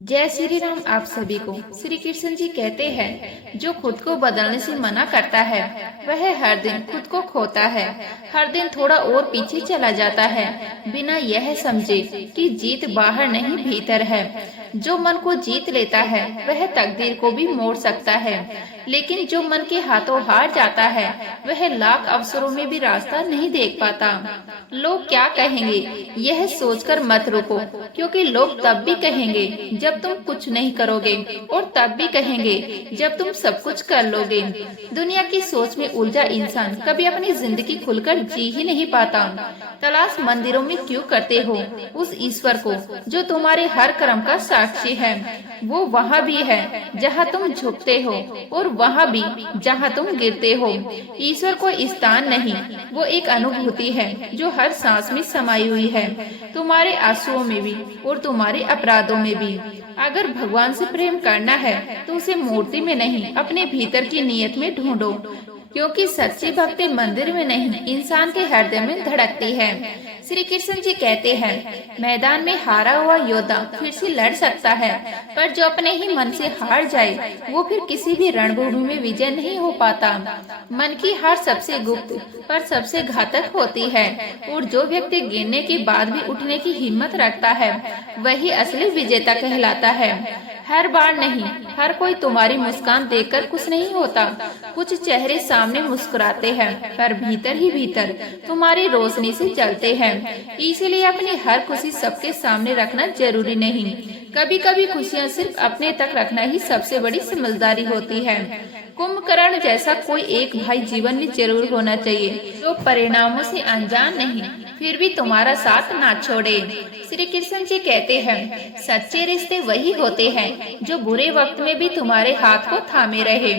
जय श्री राम। आप सभी को श्री कृष्ण जी कहते हैं, जो खुद को बदलने से मना करता है वह हर दिन खुद को खोता है, हर दिन थोड़ा और पीछे चला जाता है, बिना यह समझे कि जीत बाहर नहीं भीतर है। जो मन को जीत लेता है वह तकदीर को भी मोड़ सकता है, लेकिन जो मन के हाथों हार जाता है वह लाख अवसरों में भी रास्ता नहीं देख पाता। लोग क्या कहेंगे यह सोचकर मत रुको, क्योंकि लोग तब भी कहेंगे जब तुम कुछ नहीं करोगे, और तब भी कहेंगे जब तुम सब कुछ कर लोगे। दुनिया की सोच में उलझा इंसान कभी अपनी जिंदगी खुलकर जी ही नहीं पाता। तलाश मंदिरों में क्यों करते हो उस ईश्वर को जो तुम्हारे हर कर्म का साक्षी है। वो वहाँ भी है जहाँ तुम झुकते हो, और वहाँ भी जहाँ तुम गिरते हो। ईश्वर को स्थान नहीं, वो एक अनुभूति है जो हर सांस में समाई हुई है, तुम्हारे आंसुओं में भी और तुम्हारे अपराधों में भी। अगर भगवान से प्रेम करना है तो उसे मूर्ति में नहीं, अपने भीतर की नीयत में ढूंढो, क्योंकि सच्ची भक्ति मंदिर में नहीं, इंसान के हृदय में धड़कती है। श्री कृष्ण जी कहते हैं, मैदान में हारा हुआ योद्धा फिर से लड़ सकता है, पर जो अपने ही मन से हार जाए वो फिर किसी भी रणभूमि में विजय नहीं हो पाता। मन की हार सबसे गुप्त पर सबसे घातक होती है, और जो व्यक्ति गिरने के बाद भी उठने की हिम्मत रखता है वही असली विजेता कहलाता है। हर बार नहीं, हर कोई तुम्हारी मुस्कान देखकर खुश नहीं होता। कुछ चेहरे सामने मुस्कुराते हैं पर भीतर ही भीतर तुम्हारी रोशनी से जलते हैं। इसीलिए अपनी हर खुशी सबके सामने रखना जरूरी नहीं। कभी कभी खुशियाँ सिर्फ अपने तक रखना ही सबसे बड़ी समझदारी होती है। कुंभकर्ण जैसा कोई एक भाई जीवन में जरूर होना चाहिए, जो परिणामों से अनजान नहीं फिर भी तुम्हारा साथ ना छोड़े। श्री कृष्ण जी कहते हैं, सच्चे रिश्ते वही होते हैं जो बुरे वक्त में भी तुम्हारे हाथ को थामे रहे,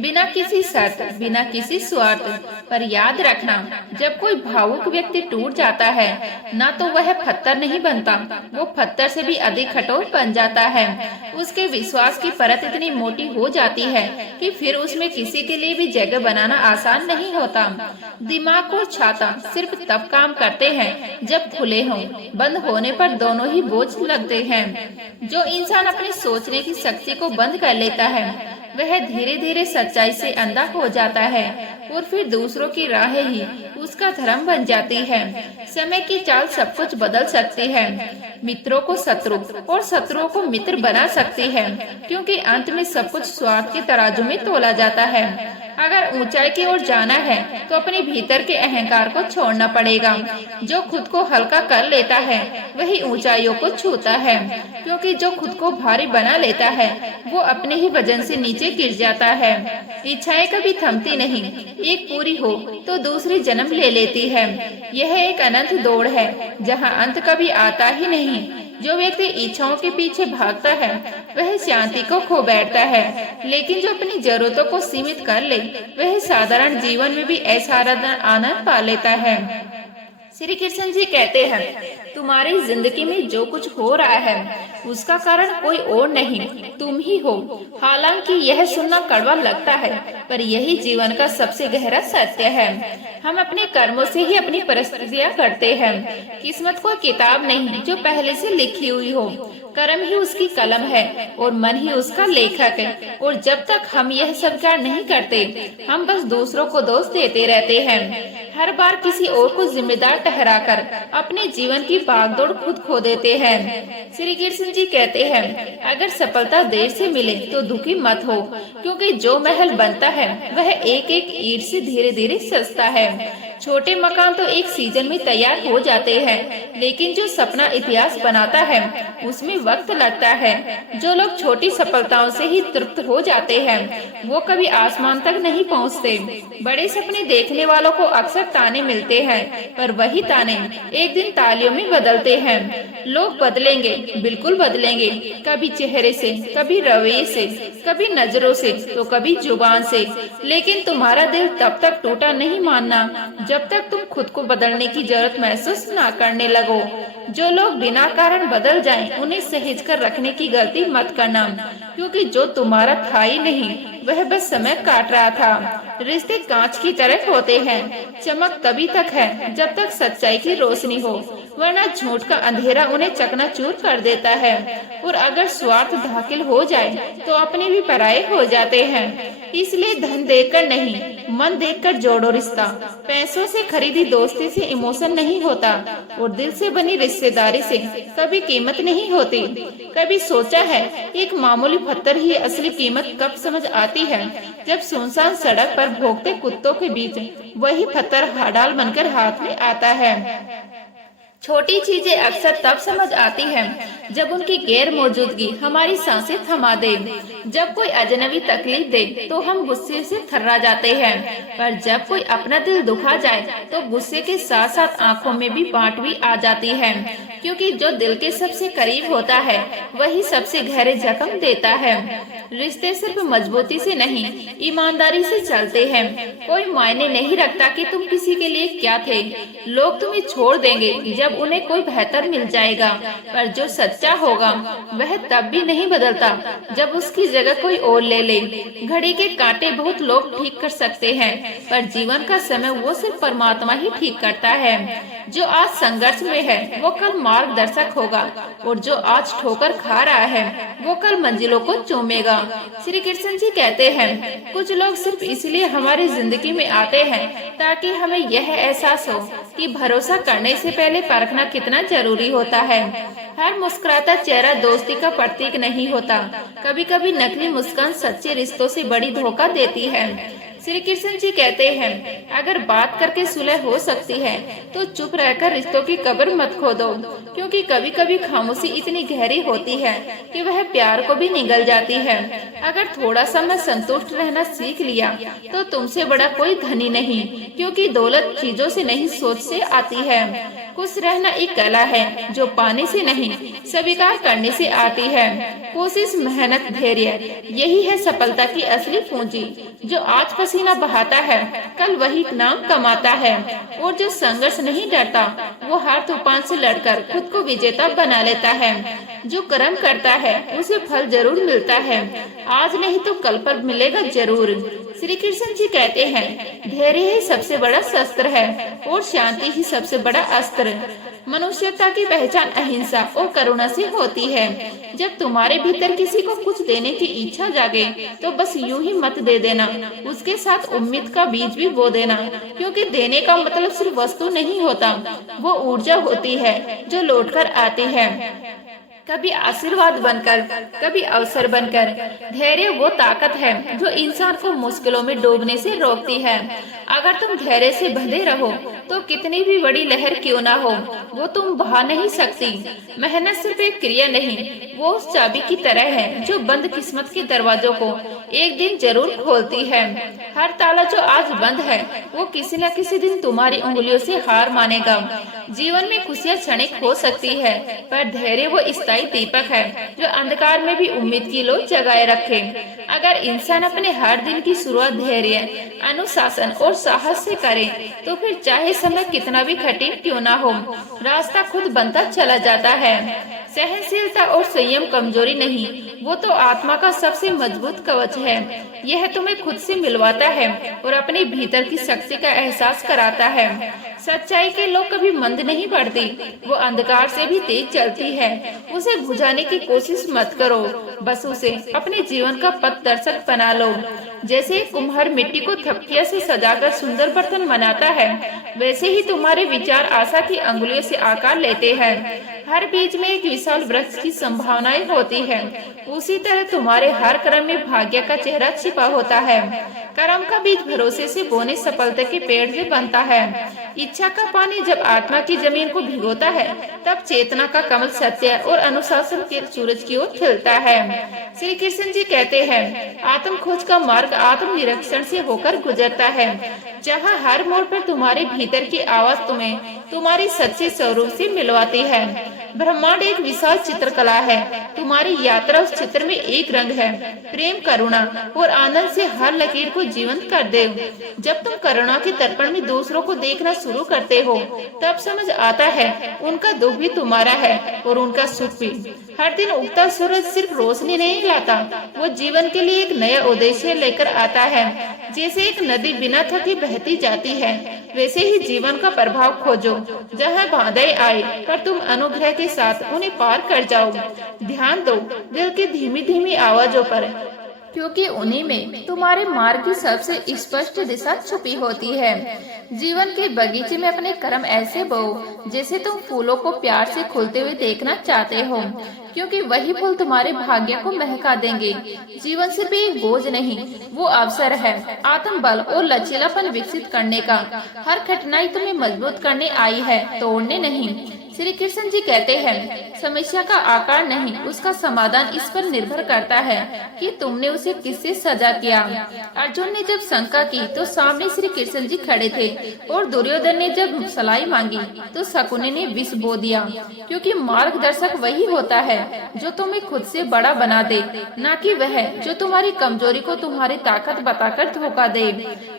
बिना किसी शर्त, बिना किसी स्वार्थ। पर याद रखना, जब कोई भावुक व्यक्ति टूट जाता है ना तो वह पत्थर नहीं बनता, वो पत्थर से भी अधिक कठोर बन जाता है। उसके विश्वास की परत इतनी मोटी हो जाती है कि फिर उसमें किसी के लिए भी जगह बनाना आसान नहीं होता। दिमाग और छाता सिर्फ तब काम करते हैं जब खुले हों, बंद होने पर दोनों ही बोझ लगते हैं। जो इंसान अपनी सोचने की शक्ति को बंद कर लेता है वह धीरे धीरे सच्चाई से अंधा हो जाता है, और फिर दूसरों की राहें ही उसका धर्म बन जाती है। समय की चाल सब कुछ बदल सकती है, मित्रों को शत्रु और शत्रुओं को मित्र बना सकती है, क्योंकि अंत में सब कुछ स्वार्थ के तराजू में तोला जाता है। अगर ऊंचाई की ओर जाना है तो अपने भीतर के अहंकार को छोड़ना पड़ेगा। जो खुद को हल्का कर लेता है वही ऊंचाइयों को छूता है, क्योंकि जो खुद को भारी बना लेता है वो अपने ही वजन से नीचे गिर जाता है। इच्छाएं कभी थमती नहीं, एक पूरी हो तो दूसरी जन्म ले लेती है। यह एक अनंत दौड़ है जहाँ अंत कभी आता ही नहीं। जो व्यक्ति इच्छाओं के पीछे भागता है वह शांति को खो बैठता है, लेकिन जो अपनी जरूरतों को सीमित कर ले वह साधारण जीवन में भी असाधारण आनंद पा लेता है। श्री कृष्ण जी कहते हैं, तुम्हारी जिंदगी में जो कुछ हो रहा है उसका कारण कोई और नहीं, तुम ही हो। हालांकि यह सुनना कड़वा लगता है, पर यही जीवन का सबसे गहरा सत्य है। हम अपने कर्मों से ही अपनी परिस्थितियां करते हैं। किस्मत कोई किताब नहीं जो पहले से लिखी हुई हो, कर्म ही उसकी कलम है और मन ही उसका लेखक है। और जब तक हम यह स्वीकार नहीं करते, हम बस दूसरों को दोष देते रहते हैं। हर बार किसी और को जिम्मेदार ठहराकर अपने जीवन की भागदौड़ खुद खो देते हैं। श्री कृष्ण जी कहते हैं, अगर सफलता देर से मिले तो दुखी मत हो, क्योंकि जो महल बनता है वह एक एक ईंट से धीरे धीरे सजता है। छोटे मकान तो एक सीजन में तैयार हो जाते हैं, लेकिन जो सपना इतिहास बनाता है उसमें वक्त लगता है। जो लोग छोटी सफलताओं से ही तृप्त हो जाते हैं वो कभी आसमान तक नहीं पहुंचते। बड़े सपने देखने वालों को अक्सर ताने मिलते हैं, पर वही ताने एक दिन तालियों में बदलते हैं। लोग बदलेंगे, बिल्कुल बदलेंगे, कभी चेहरे से, कभी रवैये से, कभी नजरों से तो कभी जुबान से, लेकिन तुम्हारा दिल तब तक टूटा नहीं मानना जब तक तुम खुद को बदलने की जरूरत महसूस ना करने लगो। जो लोग बिना कारण बदल जाएं, उन्हें सहेज कर रखने की गलती मत करना, क्योंकि जो तुम्हारा था ही नहीं वह बस समय काट रहा था। रिश्ते कांच की तरह होते हैं। चमक तभी तक है जब तक सच्चाई की रोशनी हो, वरना झूठ का अंधेरा उन्हें चकनाचूर कर देता है। और अगर स्वार्थ दाखिल हो जाए तो अपने भी पराये हो जाते हैं। इसलिए धन देखकर नहीं, मन देखकर जोड़ो रिश्ता। पैसों से खरीदी दोस्ती से इमोशन नहीं होता, और दिल से बनी रिश्तेदारी से कभी कीमत नहीं होती। कभी सोचा है एक मामूली पत्थर ही असली कीमत कब समझ आती है? जब सुनसान सड़क पर भौंकते कुत्तों के बीच वही पत्थर हाडाल बनकर हाथ में आता है। छोटी चीजें अक्सर तब समझ आती हैं जब उनकी गैर मौजूदगी हमारी सांसें थमा दे। जब कोई अजनबी तकलीफ दे तो हम गुस्से से थर्रा जाते हैं, पर जब कोई अपना दिल दुखा जाए तो गुस्से के साथ साथ आंखों में भी बांट भी आ जाती है। क्योंकि जो दिल के सबसे करीब होता है वही सबसे गहरे जख्म देता है। रिश्ते सिर्फ मजबूती से नहीं, ईमानदारी से चलते हैं। कोई मायने नहीं रखता कि तुम किसी के लिए क्या थे। लोग तुम्हें छोड़ देंगे जब उन्हें कोई बेहतर मिल जाएगा, पर जो सच्चा होगा वह तब भी नहीं बदलता जब उसकी जगह कोई और ले ले। घड़ी के कांटे बहुत लोग ठीक कर सकते हैं, पर जीवन का समय वो सिर्फ परमात्मा ही ठीक करता है। जो आज संघर्ष में है वो कल मार्गदर्शक होगा, और जो आज ठोकर खा रहा है वो कल मंजिलों को चूमेगा। श्री कृष्ण जी कहते हैं, कुछ लोग सिर्फ इसलिए हमारी जिंदगी में आते हैं ताकि हमें यह एहसास हो कि भरोसा करने से पहले परखना कितना जरूरी होता है। हर मुस्कुराता चेहरा दोस्ती का प्रतीक नहीं होता। कभी कभी नकली मुस्कान सच्चे रिश्तों से बड़ी धोखा देती है। श्री कृष्ण जी कहते हैं, अगर बात करके सुलह हो सकती है तो चुप रहकर रिश्तों की कब्र मत खोदो, क्योंकि कभी कभी खामोशी इतनी गहरी होती है कि वह प्यार को भी निगल जाती है। अगर थोड़ा समय संतुष्ट रहना सीख लिया तो तुमसे बड़ा कोई धनी नहीं, क्योंकि दौलत चीजों से नहीं सोच से आती है। खुश रहना एक कला है जो पाने से नहीं स्वीकार करने से आती है। कोशिश, मेहनत, धैर्य, यही है सफलता की असली पूंजी। जो आज पसीना बहाता है कल वही नाम कमाता है, और जो संघर्ष नहीं डरता वो हर तूफान से लड़कर खुद को विजेता बना लेता है। जो कर्म करता है उसे फल जरूर मिलता है, आज नहीं तो कल पर मिलेगा जरूर। श्री कृष्ण जी कहते हैं, धैर्य ही सबसे बड़ा शस्त्र है और शांति ही सबसे बड़ा अस्त्र। मनुष्यता की पहचान अहिंसा और करुणा से होती है। जब तुम्हारे भीतर किसी को कुछ देने की इच्छा जागे तो बस यूं ही मत दे देना, उसके साथ उम्मीद का बीज भी बो देना, क्योंकि देने का मतलब सिर्फ वस्तु नहीं होता, वो ऊर्जा होती है जो लौटकर आती है, कभी आशीर्वाद बनकर, कभी अवसर बनकर। धैर्य वो ताकत है जो इंसान को मुश्किलों में डूबने से रोकती है। अगर तुम धैर्य से बंधे रहो तो कितनी भी बड़ी लहर क्यों ना हो, वो तुम बहा नहीं सकती। मेहनत सिर्फ एक क्रिया नहीं, वो उस चाबी की तरह है जो बंद किस्मत के दरवाजों को एक दिन जरूर खोलती है। हर ताला जो आज बंद है वो किसी न किसी दिन तुम्हारी उंगलियों से हार मानेगा। जीवन में खुशियाँ क्षणिक हो सकती है, पर धैर्य वो स्थायी दीपक है जो अंधकार में भी उम्मीद की लो जगाए रखे। अगर इंसान अपने हर दिन की शुरुआत धैर्य, अनुशासन और साहस से करे तो फिर चाहे समय कितना भी कठिन क्यों ना हो, रास्ता खुद बनता चला जाता है। सहनशीलता और संयम कमजोरी नहीं, वो तो आत्मा का सबसे मजबूत कवच है। यह तुम्हें खुद से मिलवाता है और अपने भीतर की शक्ति का एहसास कराता है। सच्चाई के लोग कभी मंद नहीं पड़ती, वो अंधकार से भी तेज चलती है। उसे बुझाने की कोशिश मत करो, बस उसे अपने जीवन का पथ दर्शक बना लो। जैसे कुम्हार मिट्टी को थपकिया से सजाकर सुंदर बर्तन बनाता है, वैसे ही तुम्हारे विचार आशा की अंगुलियों से आकार लेते हैं। हर बीज में एक विशाल वृक्ष की संभावनाएं होती है, उसी तरह तुम्हारे हर कर्म में भाग्य का चेहरा छिपा होता है। कर्म का बीज भरोसे से बोने सफलता के पेड़ से बनता है। इच्छा का पानी जब आत्मा की जमीन को भिगोता है तब चेतना का कमल सत्य और अनुशासन के सूरज की ओर खिलता है। श्री कृष्ण जी कहते हैं, आत्म खोज का मार्ग आत्म निरीक्षण से होकर गुजरता है, जहाँ हर मोड़ पर तुम्हारे भीतर की आवाज तुम्हें तुम्हारी सच्चे स्वरूप से मिलवाती है। ब्रह्मांड एक विशाल चित्रकला है, तुम्हारी यात्रा उस चित्र में एक रंग है। प्रेम, करुणा और आनंद से हर लकीर को जीवंत कर दे। जब तुम करुणा के दर्पण में दूसरों को देखना शुरू करते हो तब समझ आता है उनका दुख भी तुम्हारा है और उनका सुख भी। हर दिन उगता सूरज सिर्फ रोशनी नहीं लाता, वो जीवन के लिए एक नया उद्देश्य लेकर आता है। जैसे एक नदी बिना थके बहती जाती है, वैसे ही जीवन का प्रभाव खोजो। जहाँ बाधाएं आए पर तुम अनुग्रह के साथ उन्हें पार कर जाओ। ध्यान दो दिल की धीमी धीमी आवाजों पर, क्योंकि उन्हीं में तुम्हारे मार्ग की सबसे स्पष्ट दिशा छुपी होती है। जीवन के बगीचे में अपने कर्म ऐसे बोओ जैसे तुम फूलों को प्यार से खुलते हुए देखना चाहते हो, क्योंकि वही फूल तुम्हारे भाग्य को महका देंगे। जीवन सिर्फ एक बोझ नहीं, वो अवसर है आत्म बल और लचीलापन विकसित करने का। हर कठिनाई तुम्हें मजबूत करने आई है, तोड़ने नहीं। श्री कृष्ण जी कहते हैं, समस्या का आकार नहीं, उसका समाधान इस पर निर्भर करता है कि तुमने उसे किससे सजा किया। अर्जुन ने जब शंका की तो सामने श्री कृष्ण जी खड़े थे, और दुर्योधन ने जब सलाई मांगी तो शकुनी ने विष बो दिया। क्योंकि मार्गदर्शक वही होता है जो तुम्हें खुद से बड़ा बना दे, न कि वह जो तुम्हारी कमजोरी को तुम्हारी ताकत बताकर धोखा दे।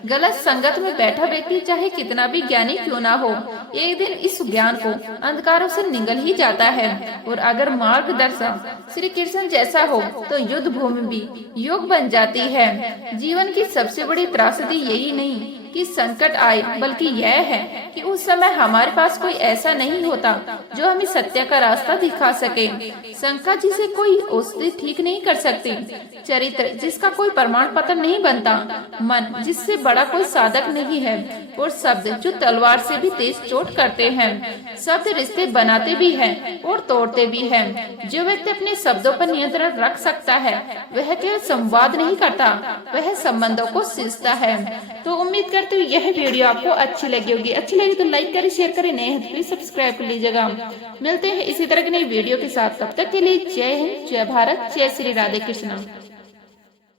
गलत संगत में बैठा व्यक्ति चाहे कितना भी ज्ञानी क्यों ना हो, एक दिन इस ज्ञान को अंधकारों से निगल ही जाता है। और अगर मार्गदर्शक श्री कृष्ण जैसा हो तो युद्ध भूमि भी योग बन जाती है। जीवन की सबसे बड़ी त्रासदी यही नहीं कि संकट आए, बल्कि यह है कि उस समय हमारे पास कोई ऐसा नहीं होता जो हमें सत्य का रास्ता दिखा सके। शंका जिसे कोई औषधि ठीक नहीं कर सकती, चरित्र जिसका कोई प्रमाण पत्र नहीं बनता, मन जिससे बड़ा कोई साधक नहीं है, और शब्द जो तलवार से भी तेज चोट करते हैं। शब्द रिश्ते बनाते भी हैं और तोड़ते भी हैं। जो व्यक्ति अपने शब्दों पर नियंत्रण रख सकता है, वह केवल संवाद नहीं करता, वह संबंधों को सींचता है। तो उम्मीद करते हुए यह वीडियो आपको अच्छी लगी होगी। अच्छी लगी तो लाइक करें, शेयर करें, नए हैं तो प्लीज सब्सक्राइब कर लीजिएगा। मिलते हैं इसी तरह की नई वीडियो के साथ, तब तक के लिए जय हिंद, जय भारत, जय श्री राधे कृष्ण।